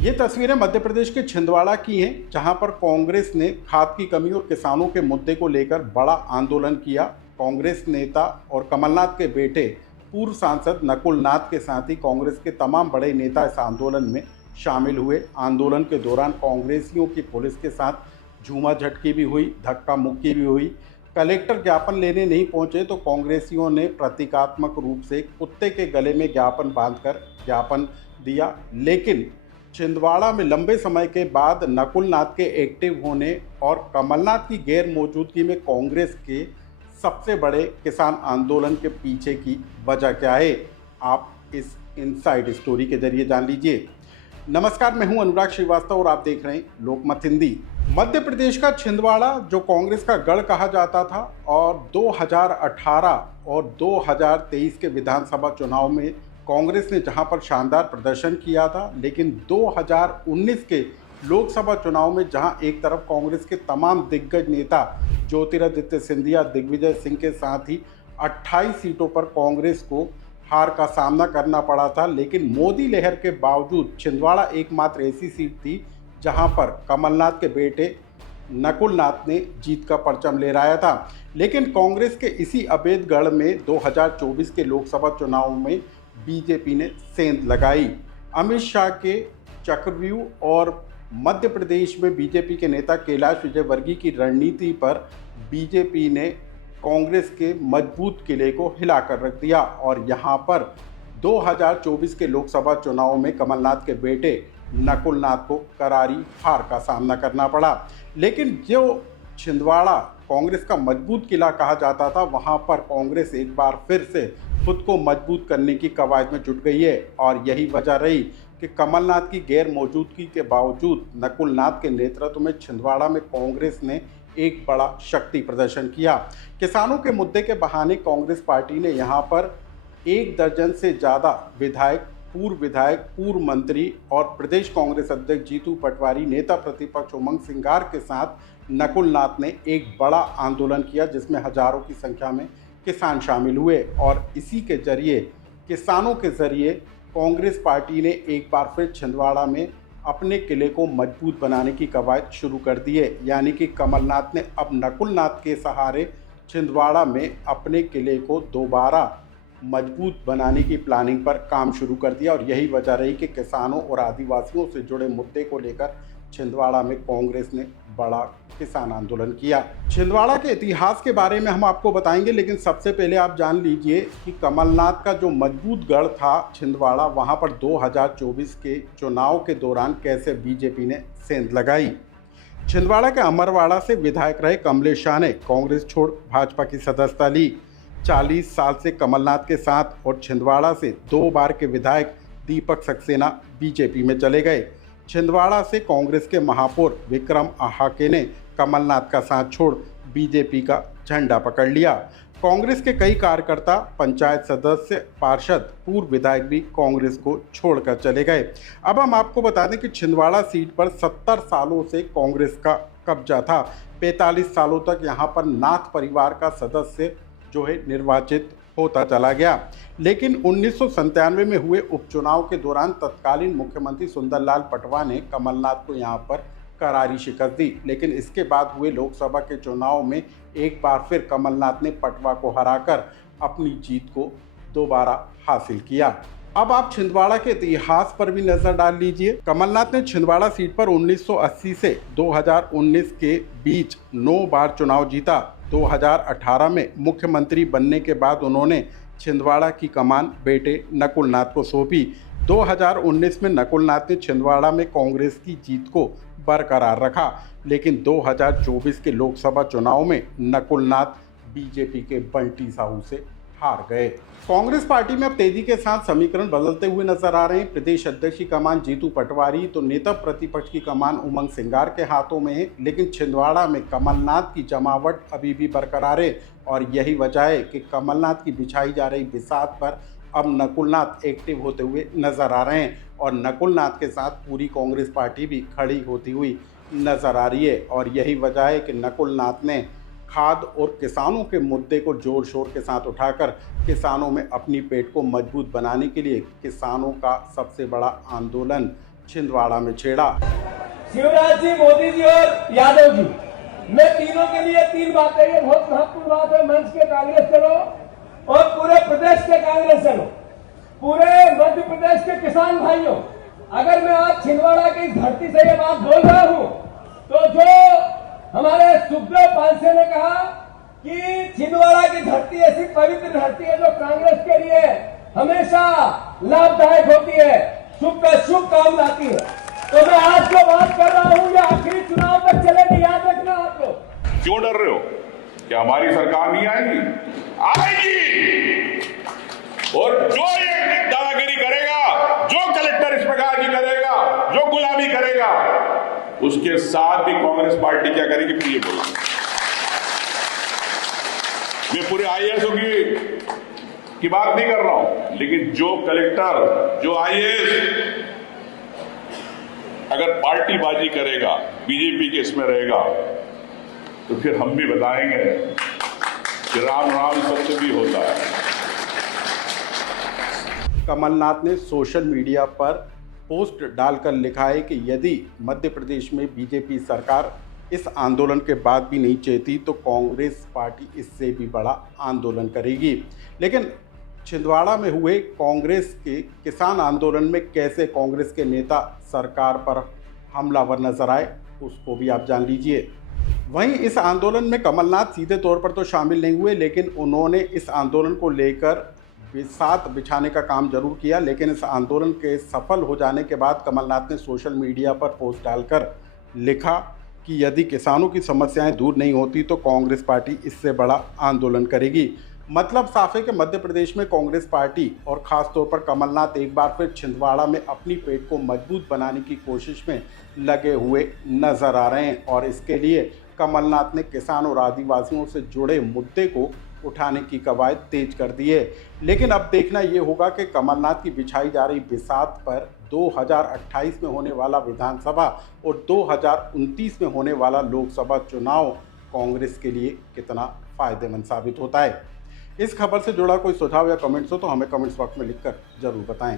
ये तस्वीरें मध्य प्रदेश के छिंदवाड़ा की हैं, जहां पर कांग्रेस ने खाद की कमी और किसानों के मुद्दे को लेकर बड़ा आंदोलन किया। कांग्रेस नेता और कमलनाथ के बेटे पूर्व सांसद नकुल नाथ के साथ ही कांग्रेस के तमाम बड़े नेता इस आंदोलन में शामिल हुए। आंदोलन के दौरान कांग्रेसियों की पुलिस के साथ झूमा झटकी भी हुई, धक्का मुक्की भी हुई। कलेक्टर ज्ञापन लेने नहीं पहुंचे तो कांग्रेसियों ने प्रतीकात्मक रूप से कुत्ते के गले में ज्ञापन बांधकर ज्ञापन दिया। लेकिन छिंदवाड़ा में लंबे समय के बाद नकुल नाथ के एक्टिव होने और कमलनाथ की गैर मौजूदगी में कांग्रेस के सबसे बड़े किसान आंदोलन के पीछे की वजह क्या है, आप इस इनसाइड स्टोरी के जरिए जान लीजिए। नमस्कार, मैं हूं अनुराग श्रीवास्तव और आप देख रहे हैं लोकमत हिंदी। मध्य प्रदेश का छिंदवाड़ा जो कांग्रेस का गढ़ कहा जाता था और 2018 और 2023 के विधानसभा चुनाव में कांग्रेस ने जहां पर शानदार प्रदर्शन किया था, लेकिन 2019 के लोकसभा चुनाव में जहां एक तरफ कांग्रेस के तमाम दिग्गज नेता ज्योतिरादित्य सिंधिया, दिग्विजय सिंह के साथ ही 28 सीटों पर कांग्रेस को हार का सामना करना पड़ा था, लेकिन मोदी लहर के बावजूद छिंदवाड़ा एकमात्र ऐसी सीट थी जहां पर कमलनाथ के बेटे नकुल नाथ ने जीत का परचम लहराया था। लेकिन कांग्रेस के इसी अवैध गढ़ में 2024 के लोकसभा चुनाव में बीजेपी ने सेंध लगाई। अमित शाह के चक्रव्यूह और मध्य प्रदेश में बीजेपी के नेता कैलाश विजयवर्गीय की रणनीति पर बीजेपी ने कांग्रेस के मजबूत किले को हिलाकर रख दिया और यहां पर 2024 के लोकसभा चुनाव में कमलनाथ के बेटे नकुल नाथ को करारी हार का सामना करना पड़ा। लेकिन जो छिंदवाड़ा कांग्रेस का मजबूत किला कहा जाता था, वहां पर कांग्रेस एक बार फिर से खुद को मजबूत करने की कवायद में जुट गई है और यही वजह रही कि कमलनाथ की गैर मौजूदगी के बावजूद नकुल नाथ के नेतृत्व में छिंदवाड़ा में कांग्रेस ने एक बड़ा शक्ति प्रदर्शन किया। किसानों के मुद्दे के बहाने कांग्रेस पार्टी ने यहां पर 1 दर्जन से ज़्यादा विधायक, पूर्व मंत्री और प्रदेश कांग्रेस अध्यक्ष जीतू पटवारी, नेता प्रतिपक्ष उमंग सिंगार के साथ नकुल नाथ ने एक बड़ा आंदोलन किया, जिसमें हजारों की संख्या में किसान शामिल हुए और इसी के जरिए, किसानों के जरिए कांग्रेस पार्टी ने एक बार फिर छिंदवाड़ा में अपने किले को मजबूत बनाने की कवायद शुरू कर दी है। यानी कि कमलनाथ ने अब नकुल नाथ के सहारे छिंदवाड़ा में अपने किले को दोबारा मजबूत बनाने की प्लानिंग पर काम शुरू कर दिया और यही वजह रही कि किसानों और आदिवासियों से जुड़े मुद्दे को लेकर छिंदवाड़ा में कांग्रेस ने बड़ा किसान आंदोलन किया। छिंदवाड़ा के इतिहास के बारे में हम आपको बताएंगे, लेकिन सबसे पहले आप जान लीजिए कि कमलनाथ का जो मजबूत गढ़ था छिंदवाड़ा, वहां पर 2024 के चुनाव के दौरान कैसे बीजेपी ने सेंध लगाई। छिंदवाड़ा के अमरवाड़ा से विधायक रहे कमलेश शाह ने कांग्रेस छोड़ भाजपा की सदस्यता ली। 40 साल से कमलनाथ के साथ और छिंदवाड़ा से 2 बार के विधायक दीपक सक्सेना बीजेपी में चले गए। छिंदवाड़ा से कांग्रेस के महापौर विक्रम आहाके ने कमलनाथ का साथ छोड़ बीजेपी का झंडा पकड़ लिया। कांग्रेस के कई कार्यकर्ता, पंचायत सदस्य, पार्षद, पूर्व विधायक भी कांग्रेस को छोड़कर चले गए। अब हम आपको बता दें कि छिंदवाड़ा सीट पर 70 सालों से कांग्रेस का कब्जा था। 45 सालों तक यहां पर नाथ परिवार का सदस्य जो है निर्वाचित होता चला गया। लेकिन 1997 में हुए उपचुनाव के दौरान तत्कालीन मुख्यमंत्री सुंदरलाल पटवा ने कमलनाथ को यहां पर करारी शिकस्त दी। लेकिन इसके बाद हुए लोकसभा के चुनाव में एक बार फिर कमलनाथ ने पटवा को हराकर अपनी जीत को दोबारा हासिल किया। अब आप छिंदवाड़ा के इतिहास पर भी नजर डाल लीजिए। कमलनाथ ने छिंदवाड़ा सीट पर 1980 से 2019 के बीच 9 बार चुनाव जीता। 2018 में मुख्यमंत्री बनने के बाद उन्होंने छिंदवाड़ा की कमान बेटे नकुल नाथ को सौंपी। 2019 में नकुल नाथ ने छिंदवाड़ा में कांग्रेस की जीत को बरकरार रखा, लेकिन 2024 के लोकसभा चुनाव में नकुल नाथ बीजेपी के बंटी साहू से हार गए। कांग्रेस पार्टी में अब तेजी के साथ समीकरण बदलते हुए नजर आ रहे हैं। प्रदेश अध्यक्ष की कमान जीतू पटवारी तो नेता प्रतिपक्ष की कमान उमंग सिंगार के हाथों में है, लेकिन छिंदवाड़ा में कमलनाथ की जमावट अभी भी बरकरार है और यही वजह है कि कमलनाथ की बिछाई जा रही बिसात पर अब नकुल नाथ एक्टिव होते हुए नजर आ रहे हैं और नकुल नाथ के साथ पूरी कांग्रेस पार्टी भी खड़ी होती हुई नजर आ रही है और यही वजह है कि नकुल नाथ ने खाद और किसानों के मुद्दे को जोर शोर के साथ उठाकर किसानों में अपनी पेट को मजबूत बनाने के लिए किसानों का सबसे बड़ा आंदोलन छिंदवाड़ा में छेड़ा। शिवराज जी, मोदी जी और यादव जी, मैं तीनों के लिए तीन बातें, ये बहुत महत्वपूर्ण बात है। मंच के कांग्रेस से लो और पूरे प्रदेश के कांग्रेस से लो, पूरे मध्य प्रदेश के किसान भाइयों, अगर मैं आज छिंदवाड़ा की इस धरती से ये बात बोल रहा हूं तो जो हमारे सुखदेव पांसे ने कहा कि छिंदवाड़ा की धरती ऐसी पवित्र धरती है जो कांग्रेस के लिए हमेशा लाभदायक होती है, शुभ काम लाती है, तो मैं आज जो बात कर रहा हूं ये आखिरी चुनाव तक चलेगी, याद रखना आप लोग। क्यों डर रहे हो? क्या हमारी सरकार नहीं आएगी? आएगी। और जो ये दादागिरी करेगा, जो कलेक्टर इस प्रकार की करेगा, जो गुलामी करेगा, उसके साथ भी कांग्रेस पार्टी क्या करेगी? प्रिय बोला, मैं पूरे आईएएसओ की बात नहीं कर रहा हूं, लेकिन जो कलेक्टर, जो आईएएस अगर पार्टीबाजी करेगा, बीजेपी के इसमें रहेगा, तो फिर हम भी बताएंगे कि राम राम सत्य भी होता है। कमलनाथ ने सोशल मीडिया पर पोस्ट डालकर लिखा है कि यदि मध्य प्रदेश में बीजेपी सरकार इस आंदोलन के बाद भी नहीं चेती तो कांग्रेस पार्टी इससे भी बड़ा आंदोलन करेगी। लेकिन छिंदवाड़ा में हुए कांग्रेस के किसान आंदोलन में कैसे कांग्रेस के नेता सरकार पर हमलावर नजर आए, उसको भी आप जान लीजिए। वहीं इस आंदोलन में कमलनाथ सीधे तौर पर तो शामिल नहीं हुए, लेकिन उन्होंने इस आंदोलन को लेकर साथ बिछाने का काम जरूर किया। लेकिन इस आंदोलन के सफल हो जाने के बाद कमलनाथ ने सोशल मीडिया पर पोस्ट डालकर लिखा कि यदि किसानों की समस्याएं दूर नहीं होती तो कांग्रेस पार्टी इससे बड़ा आंदोलन करेगी। मतलब साफ है कि मध्य प्रदेश में कांग्रेस पार्टी और ख़ास तौर पर कमलनाथ एक बार फिर छिंदवाड़ा में अपनी पेट को मजबूत बनाने की कोशिश में लगे हुए नजर आ रहे हैं और इसके लिए कमलनाथ ने किसान और आदिवासियों से जुड़े मुद्दे को उठाने की कवायद तेज कर दी है। लेकिन अब देखना ये होगा कि कमलनाथ की बिछाई जा रही बिसात पर 2028 में होने वाला विधानसभा और 2029 में होने वाला लोकसभा चुनाव कांग्रेस के लिए कितना फ़ायदेमंद साबित होता है। इस खबर से जुड़ा कोई सुझाव या कमेंट्स हो तो हमें कमेंट्स बॉक्स में लिखकर ज़रूर बताएं।